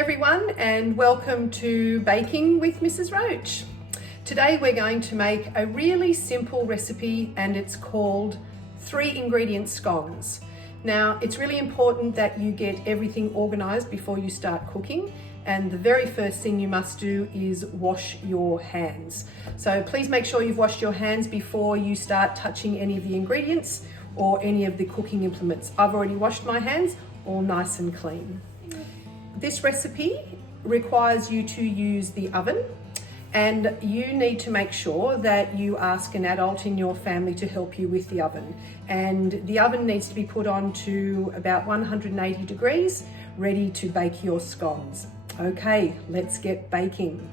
everyone, and welcome to Baking with Mrs. Roach. Today we're going to make a really simple recipe, and it's called 3-ingredient scones. Now, it's really important that you get everything organized before you start cooking, and the very first thing you must do is wash your hands. So please make sure you've washed your hands before you start touching any of the ingredients or any of the cooking implements. I've already washed my hands, all nice and clean. This recipe requires you to use the oven, and you need to make sure that you ask an adult in your family to help you with the oven. And the oven needs to be put on to about 180 degrees, ready to bake your scones. Okay, let's get baking.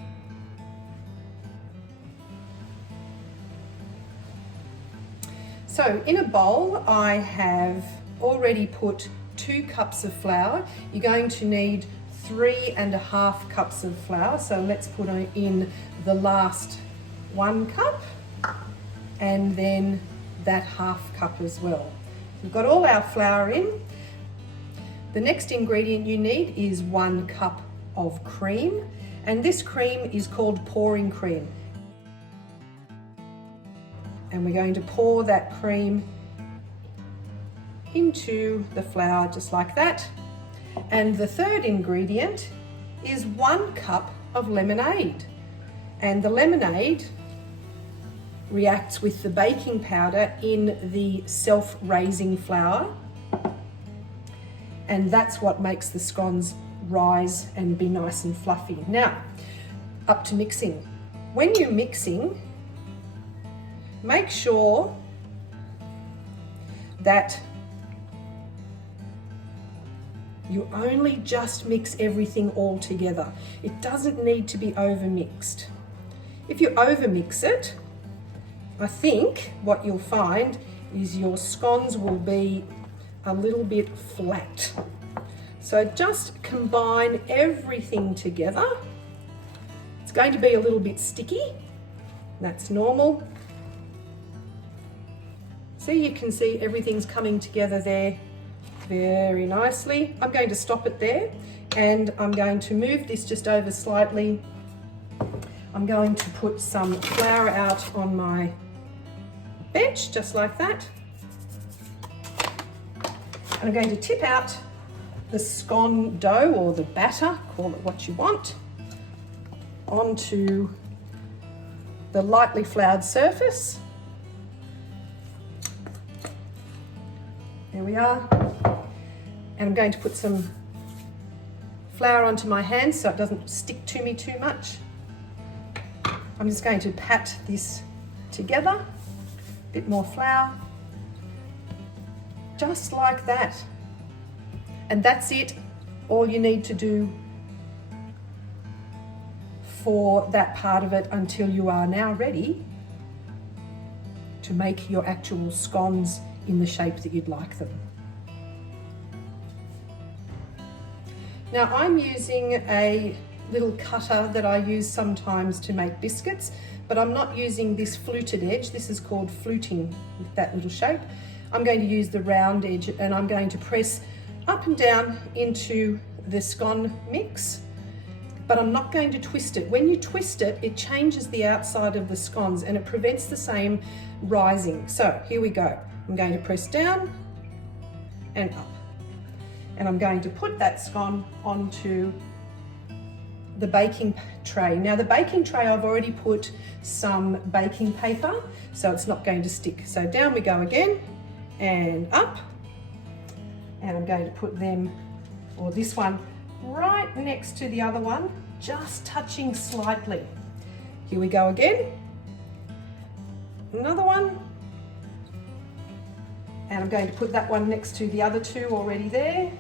So in a bowl, I have already put 2 cups of flour. You're going to need 3.5 cups of flour. So let's put in the last 1 cup and then that half cup as well. We've got all our flour in. The next ingredient you need is 1 cup of cream, and this cream is called pouring cream. And we're going to pour that cream into the flour just like that. And the third ingredient is 1 cup of lemonade. And the lemonade reacts with the baking powder in the self-raising flour. And that's what makes the scones rise and be nice and fluffy. Now, up to mixing. When you're mixing, make sure that you only just mix everything all together. It doesn't need to be overmixed. If you overmix it, I think what you'll find is your scones will be a little bit flat. So just combine everything together. It's going to be a little bit sticky. That's normal. So you can see everything's coming together there very nicely. I'm going to stop it there, and I'm going to move this just over slightly. I'm going to put some flour out on my bench, just like that. I'm going to tip out the scone dough, or the batter, call it what you want, onto the lightly floured surface. There we are. And I'm going to put some flour onto my hands so it doesn't stick to me too much. I'm just going to pat this together, a bit more flour, just like that. And that's it, all you need to do for that part of it, until you are now ready to make your actual scones in the shape that you'd like them. Now, I'm using a little cutter that I use sometimes to make biscuits, but I'm not using this fluted edge. This is called fluting, with that little shape. I'm going to use the round edge, and I'm going to press up and down into the scone mix, but I'm not going to twist it. When you twist it, it changes the outside of the scones and it prevents the same rising. So here we go. I'm going to press down and up. And I'm going to put that scone onto the baking tray. Now, the baking tray, I've already put some baking paper, so it's not going to stick. So down we go again, and up. And I'm going to put them, or this one, right next to the other one, just touching slightly. Here we go again. Another one. And I'm going to put that one next to the other 2 already there.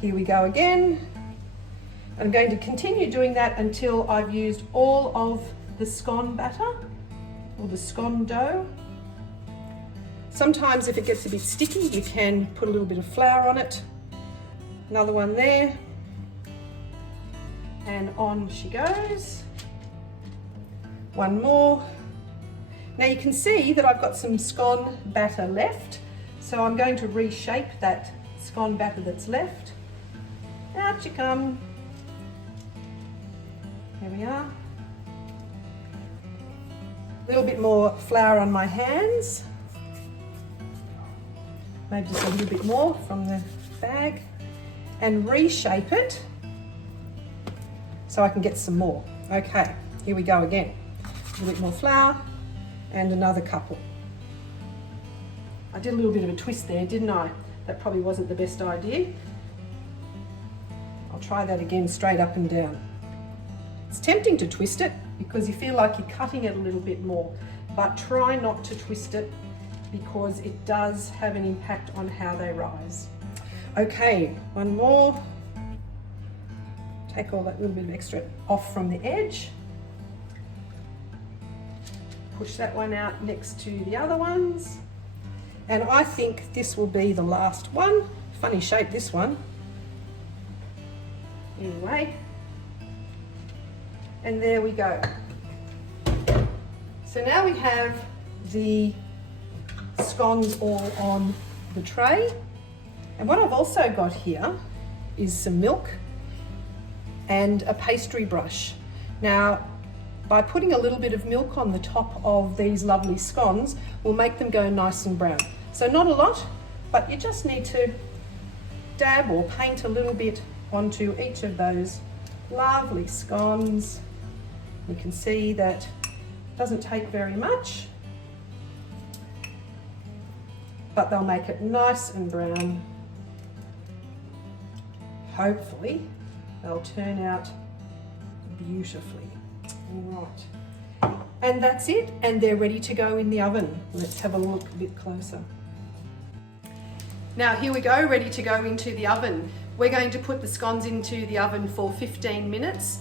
Here we go again. I'm going to continue doing that until I've used all of the scone batter, or the scone dough. Sometimes if it gets a bit sticky, you can put a little bit of flour on it. Another one there. And on she goes. One more. Now you can see that I've got some scone batter left, so I'm going to reshape that scone batter that's left. Out you come. There we are. A little bit more flour on my hands. Maybe just a little bit more from the bag. And reshape it so I can get some more. Okay, here we go again. A little bit more flour and another couple. I did a little bit of a twist there, didn't I? That probably wasn't the best idea. I'll try that again, straight up and down. It's tempting to twist it because you feel like you're cutting it a little bit more, but try not to twist it because it does have an impact on how they rise. Okay, one more. Take all that little bit of extra off from the edge. Push that one out next to the other ones. And I think this will be the last one. Funny shape, this one. Anyway. And there we go. So now we have the scones all on the tray. And what I've also got here is some milk and a pastry brush. Now, by putting a little bit of milk on the top of these lovely scones, we'll make them go nice and brown. So not a lot, but you just need to dab or paint a little bit onto each of those lovely scones. You can see that it doesn't take very much, but they'll make it nice and brown. Hopefully, they'll turn out beautifully. All right. And that's it, and they're ready to go in the oven. Let's have a look a bit closer. Now here we go, ready to go into the oven. We're going to put the scones into the oven for 15 minutes.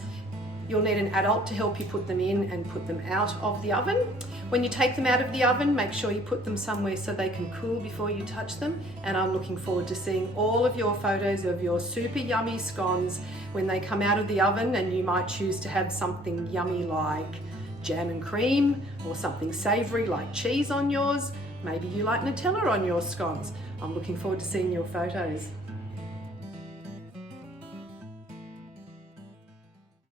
You'll need an adult to help you put them in and put them out of the oven. When you take them out of the oven, make sure you put them somewhere so they can cool before you touch them. And I'm looking forward to seeing all of your photos of your super yummy scones when they come out of the oven, and you might choose to have something yummy like jam and cream, or something savoury like cheese on yours. Maybe you like Nutella on your scones. I'm looking forward to seeing your photos.